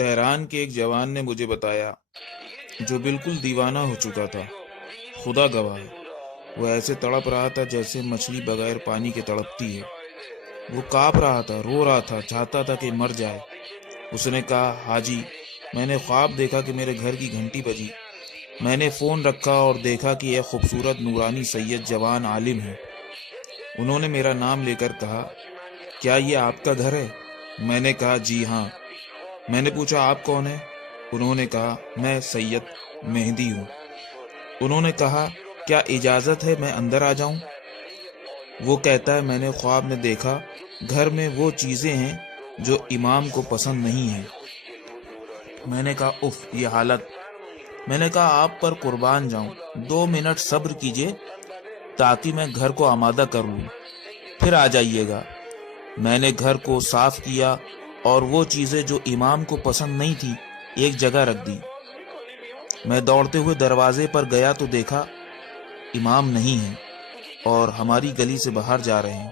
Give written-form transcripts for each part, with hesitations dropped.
Tehran کے ایک جوان نے مجھے بتایا جو بالکل دیوانہ ہو چکا تھا۔ خدا گواہ ہے، وہ ایسے تڑپ رہا تھا جیسے مچھلی بغیر پانی کے تڑپتی ہے۔ وہ کانپ رہا تھا، رو رہا تھا، چاہتا تھا کہ مر جائے۔ اس نے کہا، حاجی، میں نے خواب دیکھا کہ میرے گھر کی گھنٹی بجی۔ میں نے فون رکھا اور دیکھا کہ ایک خوبصورت نورانی سید جوان عالم ہے۔ انہوں نے میرا نام لے کر کہا، کیا یہ آپ کا گھر ہے؟ میں نے کہا، جی ہاں۔ میں نے پوچھا، آپ کون ہیں؟ انہوں نے کہا، میں سید مہدی ہوں۔ انہوں نے کہا، کیا اجازت ہے میں اندر آ جاؤں؟ وہ کہتا ہے، میں نے خواب میں دیکھا گھر میں وہ چیزیں ہیں جو امام کو پسند نہیں ہیں۔ میں نے کہا، اف، یہ حالت! میں نے کہا، آپ پر قربان جاؤں، 2 منٹ صبر کیجئے تاکہ میں گھر کو آمادہ کر لوں، پھر آ جائیے گا۔ میں نے گھر کو صاف کیا اور وہ چیزیں جو امام کو پسند نہیں تھی ایک جگہ رکھ دی۔ میں دوڑتے ہوئے دروازے پر گیا تو دیکھا امام نہیں ہے اور ہماری گلی سے باہر جا رہے ہیں۔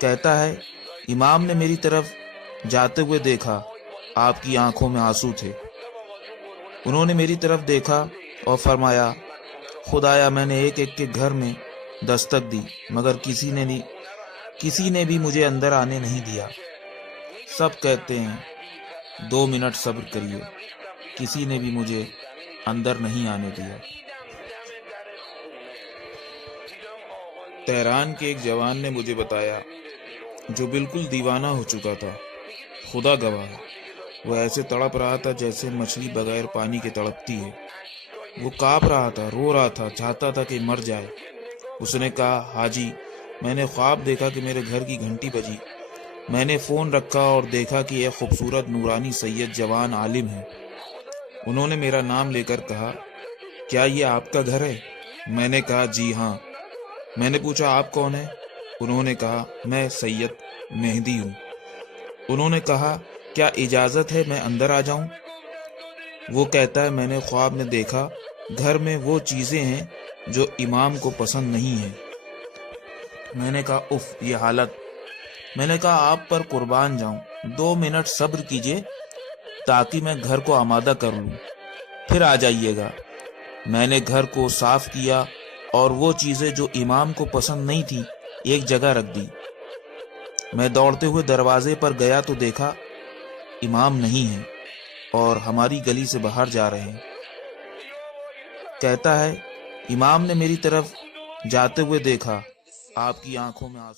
کہتا ہے، امام نے میری طرف جاتے ہوئے دیکھا، آپ کی آنکھوں میں آنسو تھے۔ انہوں نے میری طرف دیکھا اور فرمایا، خدایا، میں نے ایک ایک کے گھر میں دستک دی مگر کسی نے بھی مجھے اندر آنے نہیں دیا۔ سب کہتے ہیں 2 منٹ صبر کریے، کسی نے بھی مجھے اندر نہیں آنے دیا۔ تہران کے ایک جوان نے مجھے بتایا جو بالکل دیوانہ ہو چکا تھا۔ خدا گواہ ہے، وہ ایسے تڑپ رہا تھا جیسے مچھلی بغیر پانی کے تڑپتی ہے۔ وہ کانپ رہا تھا، رو رہا تھا، چاہتا تھا کہ مر جائے۔ اس نے کہا، حاجی، میں نے خواب دیکھا کہ میرے گھر کی گھنٹی بجی۔ میں نے فون رکھا اور دیکھا کہ ایک خوبصورت نورانی سید جوان عالم ہے۔ انہوں نے میرا نام لے کر کہا، کیا یہ آپ کا گھر ہے؟ میں نے کہا، جی ہاں۔ میں نے پوچھا، آپ کون ہیں؟ انہوں نے کہا، میں سید مہدی ہوں۔ انہوں نے کہا، کیا اجازت ہے میں اندر آ جاؤں؟ وہ کہتا ہے، میں نے خواب میں دیکھا گھر میں وہ چیزیں ہیں جو امام کو پسند نہیں ہیں۔ میں نے کہا، اف، یہ حالت! میں نے کہا، آپ پر قربان جاؤں، 2 منٹ صبر کیجئے تاکہ میں گھر کو آمادہ کر لوں، پھر آ جائیے گا۔ میں نے گھر کو صاف کیا اور وہ چیزیں جو امام کو پسند نہیں تھی ایک جگہ رکھ دی۔ میں دوڑتے ہوئے دروازے پر گیا تو دیکھا امام نہیں ہے اور ہماری گلی سے باہر جا رہے ہیں۔ کہتا ہے، امام نے میری طرف جاتے ہوئے دیکھا، آپ کی آنکھوں میں آنسو